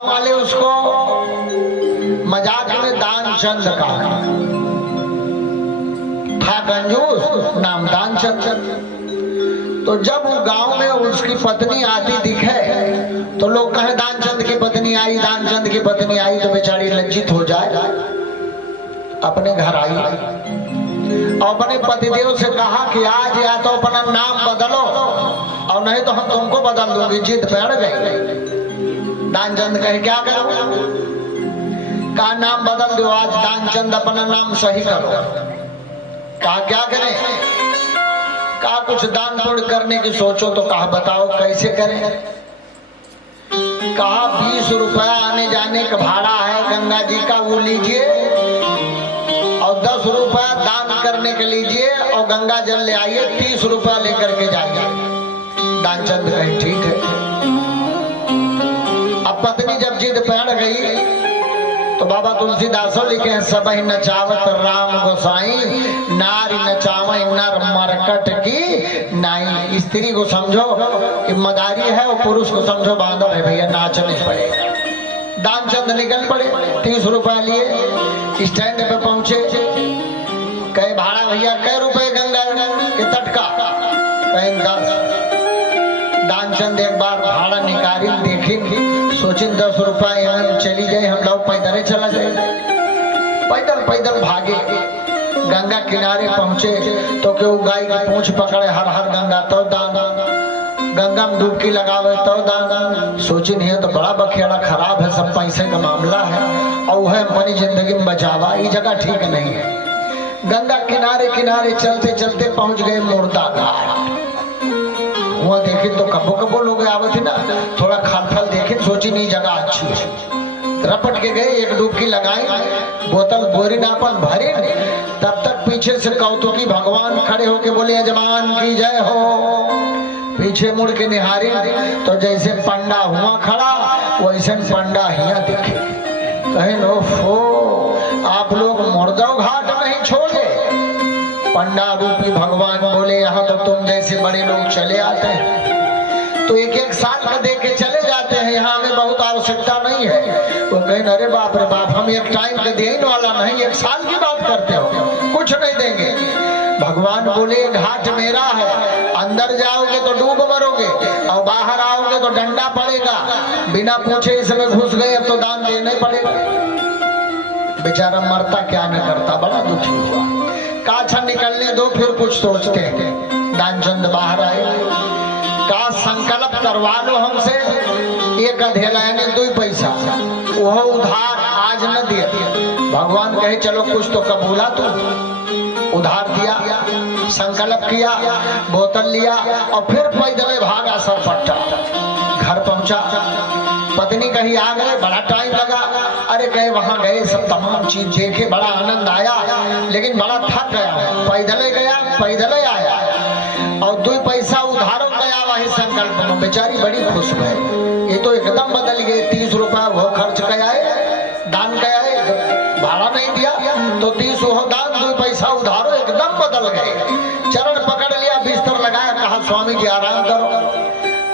वाले उसको मजाक में दानचंद कहा था, कंजूस नाम दानचंद। तो जब वो गांव में उसकी पत्नी आती दिखे तो लोग कहे दानचंद की पत्नी आई, दानचंद की पत्नी आई। तो बेचारी लज्जित हो जाए, अपने घर आई और अपने पतिदेव से कहा कि आज या तो अपना नाम बदलो और नहीं तो हम तुमको बदल दूंगी। जिद बैठ गई। दानचंद कहे क्या करो? कहा नाम बदल दो, आज दानचंद अपना नाम सही करो। कहा क्या करें? कहा कुछ दान पुण्य करने की सोचो। तो कहा बताओ कैसे करें? कहा 20 रुपया आने जाने का भाड़ा है गंगा जी का, वो लीजिए और 10 रुपया दान करने के लीजिए और गंगा जल ले आइए, 30 रुपया लेकर के जाइए। दानचंद कहे ठीक है। अब पत्नी जब जिद पैड़ गई तो बाबा तुलसीदासो लिखे हैं, सबहि नचावत राम गोसाई, नारी नचावे नर मरकट की नाई। स्त्री को समझो कि मदारी है और पुरुष को समझो बांधव है, भैया नाचने पड़ेगा। दानचंद निकल पड़े, 30 रुपया लिए स्टैंड पे पहुंचे। कहे भाड़ा भैया कै रुपए गंगा के तट का? कहे 10। दानचंद एक बार भाड़ा निकाली, देखी, सोचे 10 रुपया यहाँ चली जाए, हम लोग पैदल चला जाए। पैदल पैदल भागे, गंगा किनारे पहुंचे तो क्यों गाय की पूंछ पकड़े, हर हर गंगा तो दान, गंगा में डुबकी लगावे तो दान। सोची नहीं है तो बड़ा बखेड़ा खराब है, सब पैसे का मामला है और वह अपनी जिंदगी में बचावा, ये जगह ठीक नहीं है। गंगा किनारे किनारे चलते चलते पहुंच गए मुर्दा घाट। वहाँ देखे तो कबो कबो लोग आवे थे ना, थोड़ा खाल देखे, सोची नहीं जगह अच्छी है। रपट के गए, एक डुबकी लगाई, बोतल बोरी नापन भरे। तब तक पीछे से कौतुकी भगवान खड़े होके बोले यजमान की जय हो। पीछे मुड़ के निहारे तो जैसे पंडा हुआ खड़ा वैसे पंडा हिया दिखे। कहे नो आप लोग मुर्दव घाट नहीं छोड़े? पंडा रूपी भगवान बोले यहाँ तो तुम जैसे बड़े लोग चले आते हैं, तो एक एक साल का दे के चले जाते हैं, यहाँ हमें बहुत आवश्यकता नहीं है। वो कहे अरे बाप रे बाप, हम एक टाइम का देने वाला नहीं, 1 साल की बात करते हो, कुछ नहीं देंगे। भगवान बोले घाट मेरा है, अंदर जाओगे तो डूब मरोगे और बाहर आओगे तो डंडा पड़ेगा। बिना पूछे इसमें घुस गए, अब तो दान देना ही पड़ेगा। बेचारा मरता क्या न करता, बड़ा दुखी हुआ। काछा निकलने दो फिर कुछ सोचते हैं। दानचंद बाहर आए, का संकल्प करवा लो हमसे, एक अधेला यानी 2 पैसा, वो उधार आज न दिया। भगवान कहे चलो कुछ तो कबूला, तो उधार दिया, संकल्प किया, बोतल लिया और फिर पैदल भागा सरपट्टा। घर पहुंचा, पत्नी कही आ गए, बड़ा टाइम लगा। अरे कहे वहां गए, सब तमाम चीज देखे, बड़ा आनंद आया, लेकिन बड़ा थक गया, पैदल गया पैदल आया और 2 पैसा उधारों गया वही संकल्प में। बेचारी बड़ी खुश हुई, ये तो एकदम बदल गए। 30 रुपया वो खर्च गया है, दान गया है, भाड़ा नहीं दिया तो 30 वो दान, 2 पैसा उधारो, एकदम बदल गए। चरण पकड़ लिया, बिस्तर लगाया, कहा स्वामी जी आराम करो।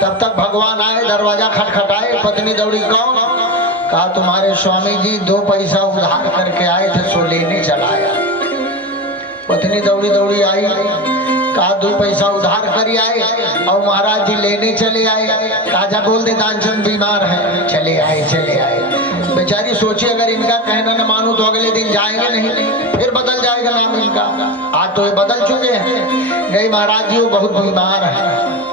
तब तक भगवान आए, दरवाजा खटखटाए, पत्नी दौड़ी, कौन? कहा तुम्हारे स्वामी जी 2 पैसा उधार करके आए थे, सो लेने चलाया। पत्नी दौड़ी दौड़ी आई, कहा 2 पैसा उधार कर आए और महाराज जी लेने चले आए। राजा बोल दे दानचंद बीमार है, चले आए चले आए। बेचारी सोची अगर इनका कहना न मानू तो अगले दिन जाएंगे नहीं, फिर बदल जाएगा नाम इनका। आज तो ये बदल चुके हैं। गई महाराज जी वो बहुत बीमार है।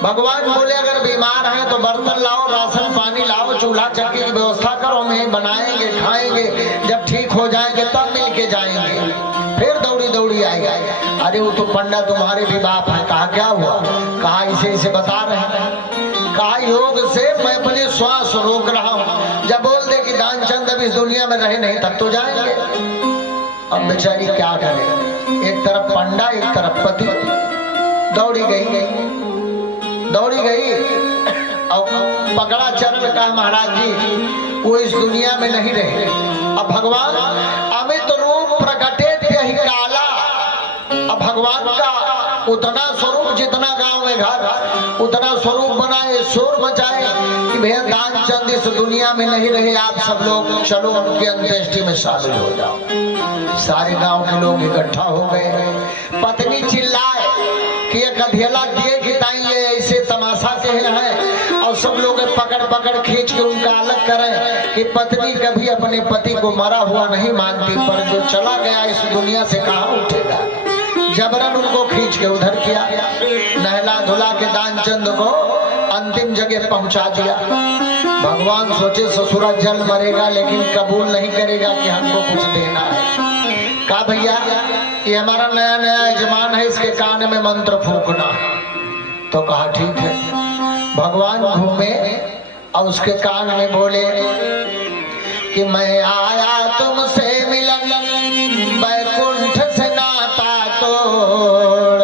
भगवान बोले अगर बीमार है तो बर्तन लाओ, राशन पानी लाओ, चूल्हा चक्की की व्यवस्था करो, हम बनाएंगे खाएंगे, जब ठीक हो जाएंगे तब मिल के जाएंगे। फिर दौड़ी दौड़ी आएगा, अरे वो तो पंडा तुम्हारे भी बाप है। कहा क्या हुआ? कहा इसे इसे बता रहे हैं। कहा योग से मैं अपने श्वास रोक रहा हूँ, जब बोल दे कि दानचंद अब इस दुनिया में रहे नहीं तब तो जाएंगे। अब बेचारी क्या करे, एक तरफ पंडा एक तरफ पति। दौड़ी गई और पकड़ा चरण का, महाराज जी वो इस दुनिया में नहीं रहे। अब भगवान अमित रूप प्रकटे यही काला। अब भगवान का उतना स्वरूप जितना गांव में घर, उतना स्वरूप बनाए, शोर मचाए कि भैया दानचंद इस दुनिया में नहीं रहे, आप सब लोग चलो उनकी अंत्येष्टि में शामिल हो जाओ। सारे गांव के लोग इकट्ठा हो गए। पत्नी चिल्लाए कि एक अधेला दिए कि ताई ये ऐसे तमाशा के हैं, और सब लोग पकड़ पकड़ खींच के उनका अलग करें कि पत्नी कभी अपने पति को मरा हुआ नहीं मानती, पर जो चला गया इस दुनिया से कहाँ उठेगा। जबरन उनको खींच के उधर किया, नहला धुला के दानचंद को अंतिम जगह पहुंचा दिया। भगवान सोचे ससुरा जल मरेगा लेकिन कबूल नहीं करेगा कि हमको कुछ देना है। कहा भैया ये हमारा नया नया यजमान है, इसके कान में मंत्र फूंकना। तो कहा ठीक है। भगवान घूमे और उसके कान में बोले कि मैं आया तुमसे मिलन, बैकुंठ से नाता तोड़।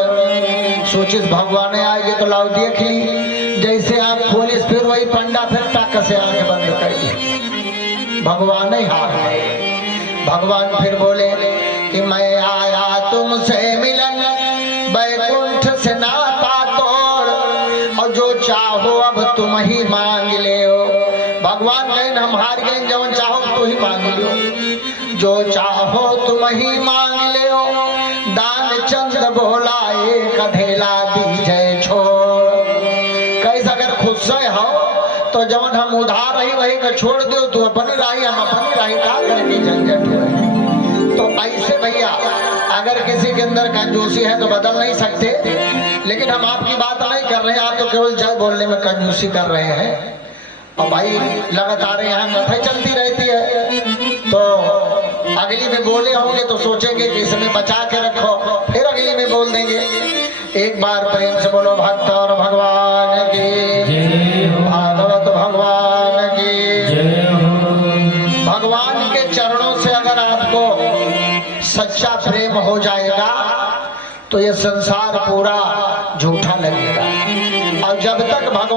सोचिस भगवान आएगी तो लाओ देख ली, जैसे आप पुलिस फिर वही पंडा फिर टक से आंख बंद कर ली। भगवान ही हार गए। भगवान फिर बोले कि मैं आया तुमसे मिलन, बैकुंठ से नाता तोड़, और जो चाहो अब तुम ही मांग ले हो। भगवान कहें हम हार गए, जब चाहो तो ही मांग लो, जो चाहो तुम ही मांग ले हो। दानचंद बोला एक अधेला दीजिए छोड़। कैसे अगर खुद से हो तो जब हम उधार रही वही का छोड़ दो, तो अपनी राही हम अपनी राही का करके झंझट हुए। तो ऐसे भैया अगर किसी के अंदर कंजूसी है तो बदल नहीं सकते, लेकिन हम आपकी बात नहीं कर रहे हैं, आप तो केवल जय बोलने में कंजूसी कर रहे हैं। और भाई लगातार यहाँ कथा चलती रहती है, तो अगली में बोले होंगे तो सोचेंगे कि इसमें बचा के रखो, फिर अगली में बोल देंगे। एक बार प्रेम से बोलो भक्त और भगवान की, भागवत भगवान की। भगवान के चरणों से अगर आपको सच्चा प्रेम हो जाएगा तो ये संसार पूरा झूठा लगेगा। और जब तक भगवान